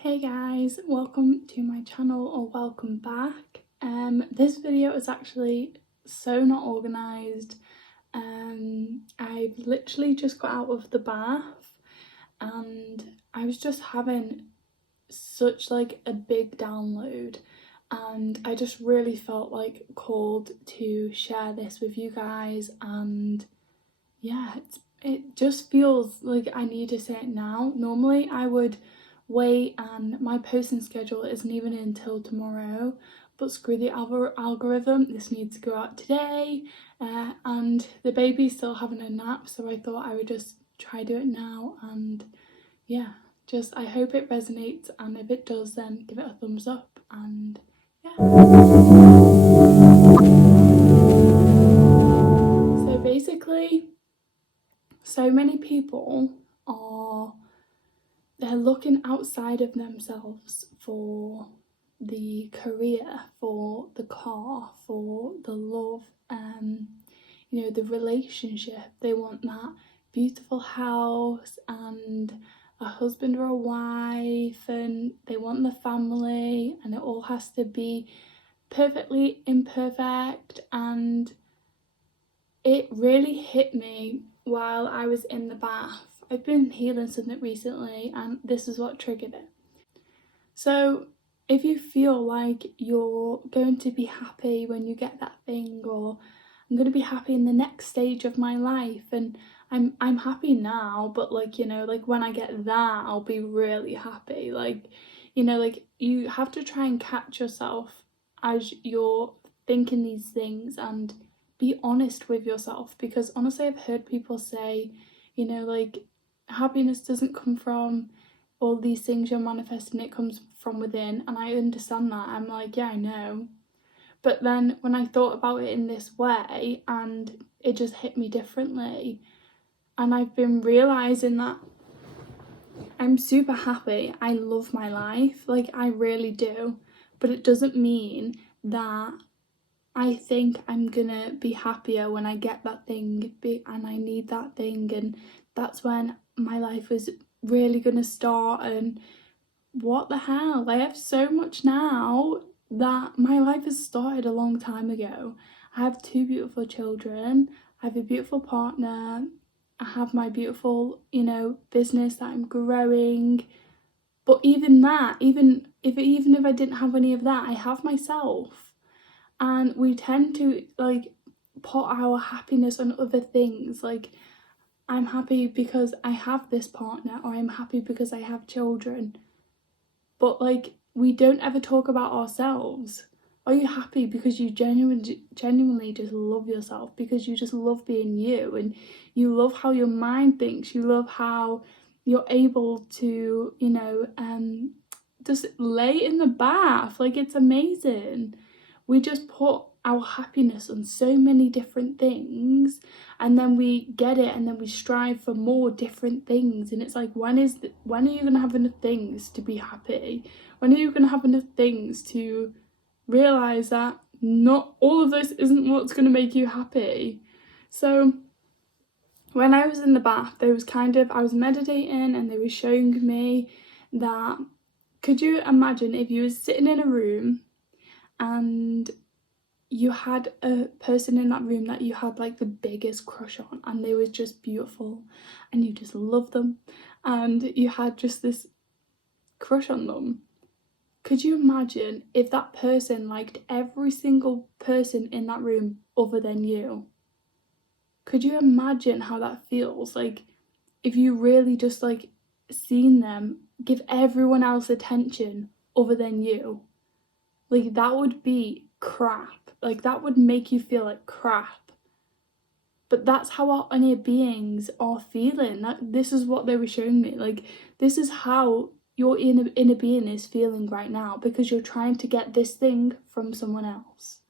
Hey guys, welcome to my channel or welcome back. This video is actually so not organised. I've literally just got out of the bath and I was just having such like a big download and I just really felt like called to share this with you guys, and yeah, it just feels like I need to say it now. Normally I would wait, and my posting schedule isn't even until tomorrow, but screw the algorithm, this needs to go out today, and the baby's still having a nap, so I thought I would just try do it now. And yeah, just I hope it resonates, and if it does then give it a thumbs up. And yeah, so basically, so many people they're looking outside of themselves for the career, for the car, for the love, the relationship. They want that beautiful house and a husband or a wife, and they want the family, and it all has to be perfectly imperfect. And it really hit me while I was in the bath. I've been healing something recently, and this is what triggered it. So if you feel like you're going to be happy when you get that thing, or I'm going to be happy in the next stage of my life, and I'm happy now, but like when I get that I'll be really happy, like you have to try and catch yourself as you're thinking these things and be honest with yourself. Because honestly, I've heard people say, like, happiness doesn't come from all these things you're manifesting, it comes from within. And I understand that. I'm like, yeah, I know. But then when I thought about it in this way, and it just hit me differently, and I've been realizing that I'm super happy. I love my life, like I really do. But it doesn't mean that I think I'm gonna be happier when I get that thing, and I need that thing, and that's when my life is really gonna start. And what the hell? I have so much now that my life has started a long time ago. I have two beautiful children, I have a beautiful partner, I have my beautiful, business that I'm growing. But even that, even if I didn't have any of that, I have myself. And we tend to like put our happiness on other things, like I'm happy because I have this partner, or I'm happy because I have children. But like we don't ever talk about ourselves. Are you happy because you genuinely just love yourself, because you just love being you, and you love how your mind thinks, you love how you're able to just lay in the bath, like it's amazing. We just put our happiness on so many different things, and then we get it, and then we strive for more different things. And it's like, when are you gonna have enough things to be happy? When are you gonna have enough things to realize that not all of this isn't what's gonna make you happy? So when I was in the bath, I was meditating, and they were showing me that, could you imagine if you were sitting in a room and you had a person in that room that you had like the biggest crush on, and they were just beautiful and you just loved them, and you had just this crush on them. Could you imagine if that person liked every single person in that room other than you? Could you imagine how that feels? Like, if you really just like seen them give everyone else attention other than you, like that would be crap. Like that would make you feel like crap. But that's how our inner beings are feeling. This is what they were showing me. Like, this is how your inner being is feeling right now, because you're trying to get this thing from someone else.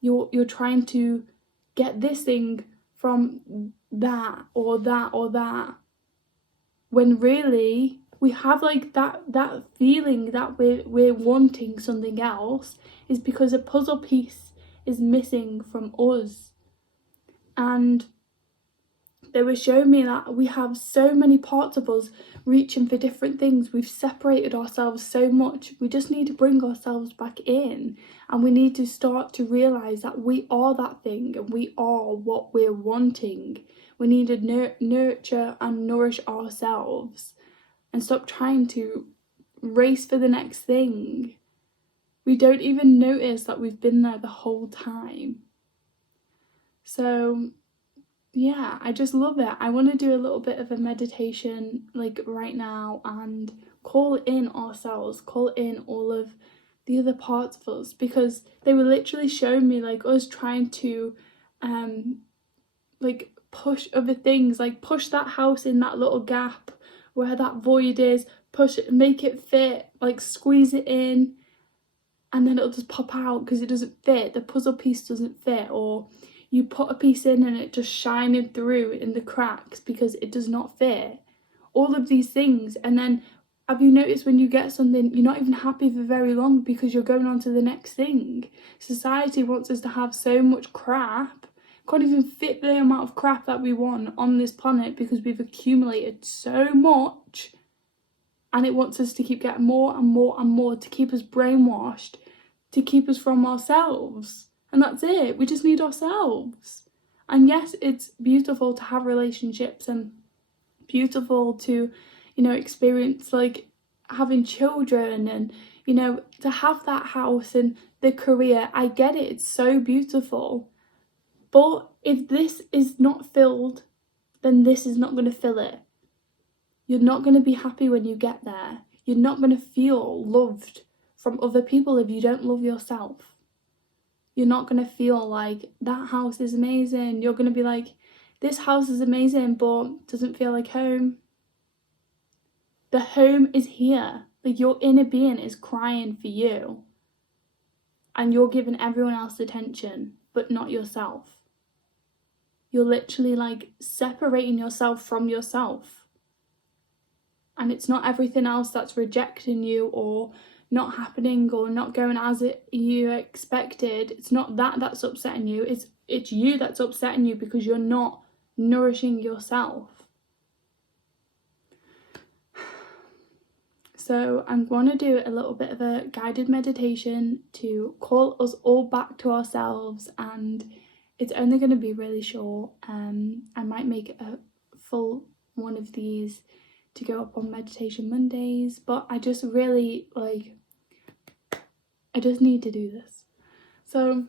You're trying to get this thing from that or that or that, when really we have like that feeling that we're wanting something else is because a puzzle piece is missing from us. And They were showing me that we have so many parts of us reaching for different things. We've separated ourselves so much. We just need to bring ourselves back in, and we need to start to realise that we are that thing and we are what we're wanting. We need to nurture and nourish ourselves and stop trying to race for the next thing. We don't even notice that we've been there the whole time. So yeah, I just love it. I want to do a little bit of a meditation like right now and call in ourselves, call in all of the other parts of us, because they were literally showing me like us trying to like push other things, like push that house in that little gap where that void is, push it, make it fit, like squeeze it in, and then it'll just pop out because it doesn't fit, the puzzle piece doesn't fit, or you put a piece in and it just shining through in the cracks because it does not fit. All of these things. And then have you noticed when you get something, you're not even happy for very long because you're going on to the next thing. Society wants us to have so much crap. Can't even fit the amount of crap that we want on this planet because we've accumulated so much. And it wants us to keep getting more and more and more to keep us brainwashed, to keep us from ourselves. And that's it. We just need ourselves. And yes, it's beautiful to have relationships and beautiful to, experience like having children and, to have that house and the career. I get it. It's so beautiful. But if this is not filled, then this is not going to fill it. You're not going to be happy when you get there. You're not going to feel loved from other people if you don't love yourself. You're not going to feel like that house is amazing. You're going to be like, this house is amazing, but doesn't feel like home. The home is here. Like your inner being is crying for you. And you're giving everyone else attention, but not yourself. You're literally like separating yourself from yourself. And it's not everything else that's rejecting you or not happening or not going as you expected. It's not that that's upsetting you. It's you that's upsetting you because you're not nourishing yourself. So I'm going to do a little bit of a guided meditation to call us all back to ourselves, and it's only going to be really short. I might make a full one of these to go up on Meditation Mondays, but I just really I just need to do this. So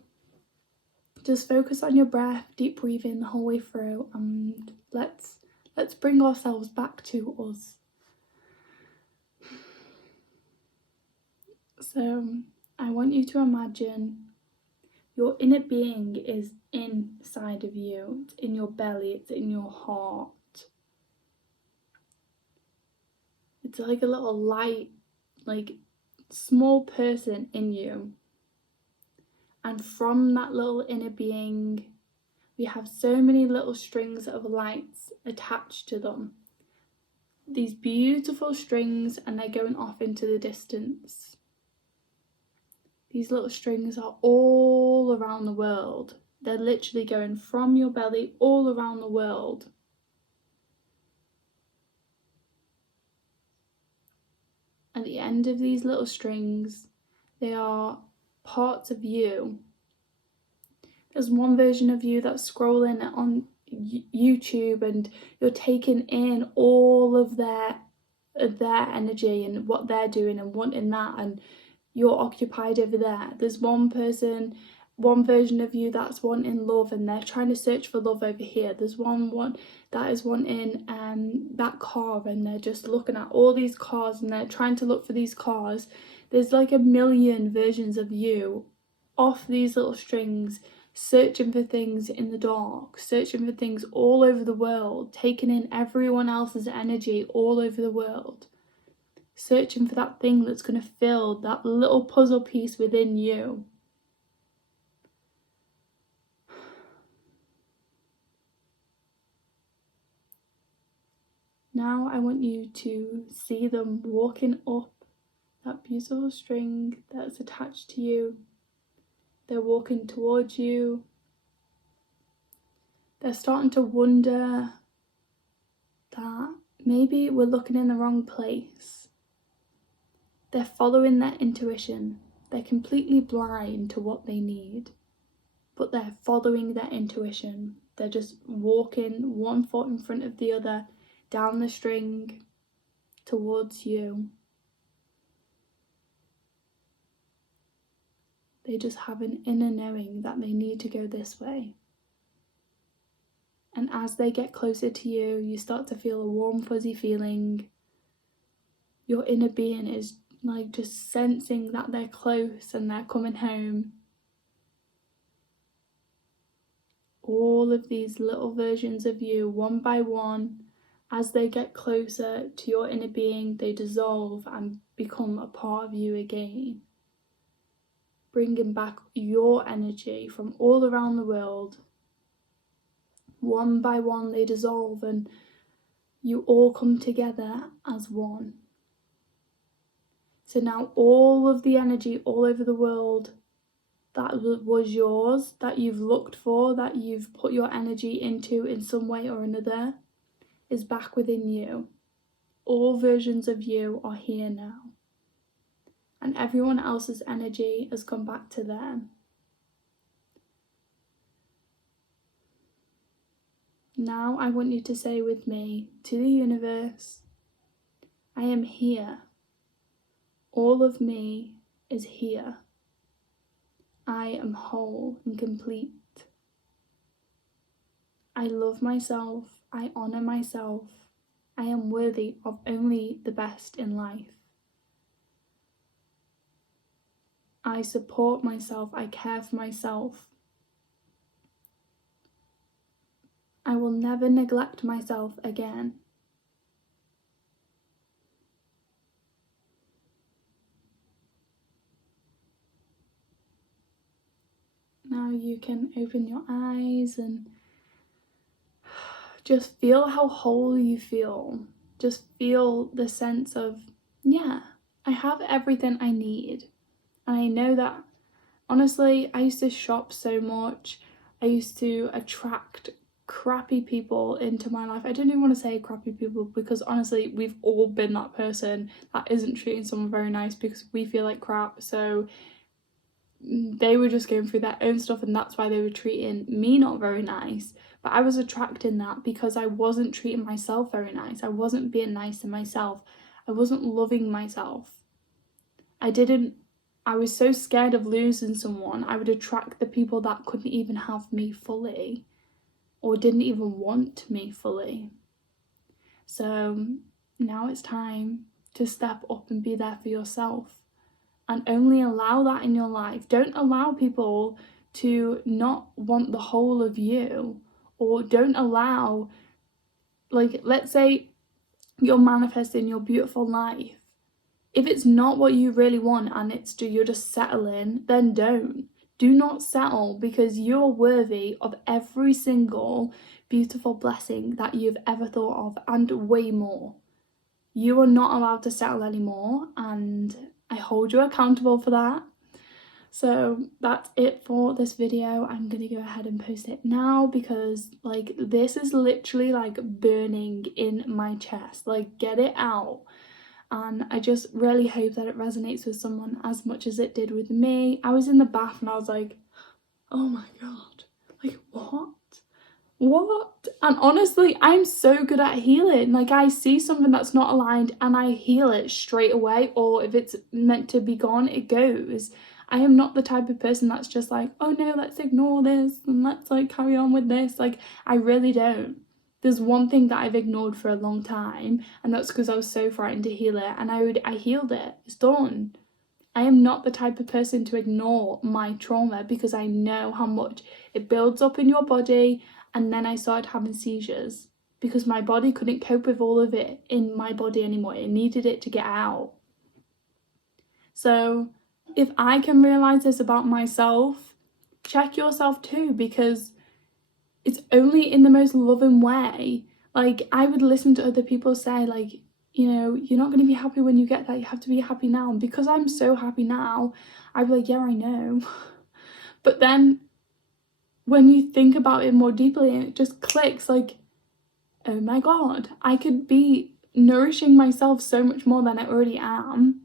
just focus on your breath, deep breathing the whole way through, and let's bring ourselves back to us. So I want you to imagine your inner being is inside of you. It's in your belly, it's in your heart. It's like a little light, like small person in you. And from that little inner being, we have so many little strings of lights attached to them. These beautiful strings, and they're going off into the distance. These little strings are all around the world. They're literally going from your belly all around the world. At the end of these little strings, they are parts of you. There's one version of you that's scrolling on YouTube and you're taking in all of their energy and what they're doing and wanting that, and you're occupied over there. There's one version of you that's wanting love and they're trying to search for love over here. There's one that is wanting that car and they're just looking at all these cars and they're trying to look for these cars. There's like 1 million versions of you off these little strings, searching for things in the dark, searching for things all over the world, taking in everyone else's energy all over the world, searching for that thing that's going to fill that little puzzle piece within you. Now I want you to see them walking up that beautiful string that's attached to you. They're walking towards you. They're starting to wonder that maybe we're looking in the wrong place. They're following their intuition. They're completely blind to what they need, but they're following their intuition. They're just walking one foot in front of the other down the string towards you. They just have an inner knowing that they need to go this way. And as they get closer to you, you start to feel a warm, fuzzy feeling. Your inner being is like just sensing that they're close and they're coming home. All of these little versions of you, one by one, as they get closer to your inner being, they dissolve and become a part of you again. Bringing back your energy from all around the world. One by one they dissolve and you all come together as one. So now all of the energy all over the world that was yours, that you've looked for, that you've put your energy into in some way or another, is back within you. All versions of you are here now. And everyone else's energy has come back to them. Now I want you to say with me to the universe, I am here. All of me is here. I am whole and complete. I love myself. I honour myself. I am worthy of only the best in life. I support myself. I care for myself. I will never neglect myself again. Now you can open your eyes and just feel how whole you feel. Just feel the sense of, yeah, I have everything I need. And I know that, honestly, I used to shop so much. I used to attract crappy people into my life. I don't even want to say crappy people because honestly, we've all been that person that isn't treating someone very nice because we feel like crap. So they were just going through their own stuff and that's why they were treating me not very nice. But I was attracting that because I wasn't treating myself very nice. I wasn't being nice to myself. I wasn't loving myself. I was so scared of losing someone. I would attract the people that couldn't even have me fully or didn't even want me fully. So now it's time to step up and be there for yourself and only allow that in your life. Don't allow people to not want the whole of you, or don't allow, like, let's say you're manifesting your beautiful life. If it's not what you really want and you're just settling, then don't. Do not settle, because you're worthy of every single beautiful blessing that you've ever thought of and way more. You are not allowed to settle anymore, and I hold you accountable for that. So that's it for this video. I'm gonna go ahead and post it now because like this is literally like burning in my chest. Like, get it out. And I just really hope that it resonates with someone as much as it did with me. I was in the bath and I was like, oh my god, like what? And honestly, I'm so good at healing. Like, I see something that's not aligned and I heal it straight away, or if it's meant to be gone, it goes. I am not the type of person that's just like, oh no, let's ignore this and let's like carry on with this. Like, I really don't. There's one thing that I've ignored for a long time, and that's because I was so frightened to heal it, and I healed it. It's done. I am not the type of person to ignore my trauma because I know how much it builds up in your body. And then I started having seizures because my body couldn't cope with all of it in my body anymore. It needed it to get out. So if I can realize this about myself, check yourself too, because it's only in the most loving way. Like, I would listen to other people say, like, you know, you're not going to be happy when you get there. You have to be happy now. And because I'm so happy now, I'd be like, yeah, I know. But then when you think about it more deeply and it just clicks, like, oh my god, I could be nourishing myself so much more than I already am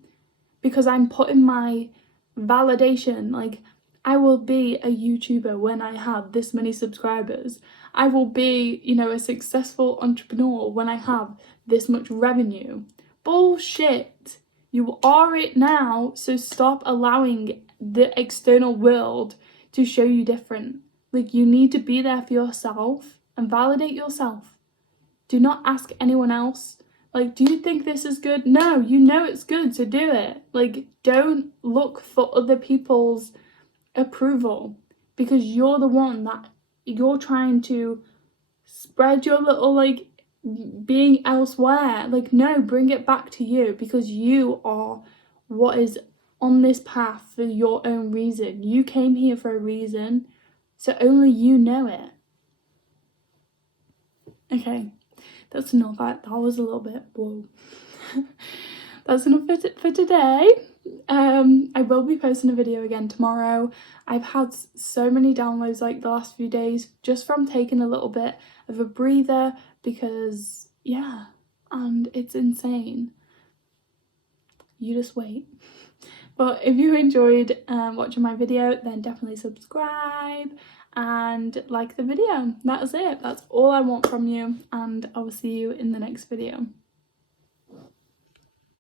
because I'm putting my validation, like, I will be a YouTuber when I have this many subscribers. I will be, you know, a successful entrepreneur when I have this much revenue. Bullshit. You are it now, so stop allowing the external world to show you different. Like, you need to be there for yourself and validate yourself. Do not ask anyone else, like, do you think this is good? No, you know it's good, so do it. Like, don't look for other people's approval because you're the one that you're trying to spread your little, like, being elsewhere. Like, no, bring it back to you because you are what is on this path for your own reason. You came here for a reason, so only you know it. Okay, that's enough. That was a little bit, whoa. That's enough for today. I will be posting a video again tomorrow. I've had so many downloads like the last few days just from taking a little bit of a breather because, yeah, and it's insane. You just wait. But if you enjoyed watching my video, then definitely subscribe and like the video. That is it. That's all I want from you, and I will see you in the next video.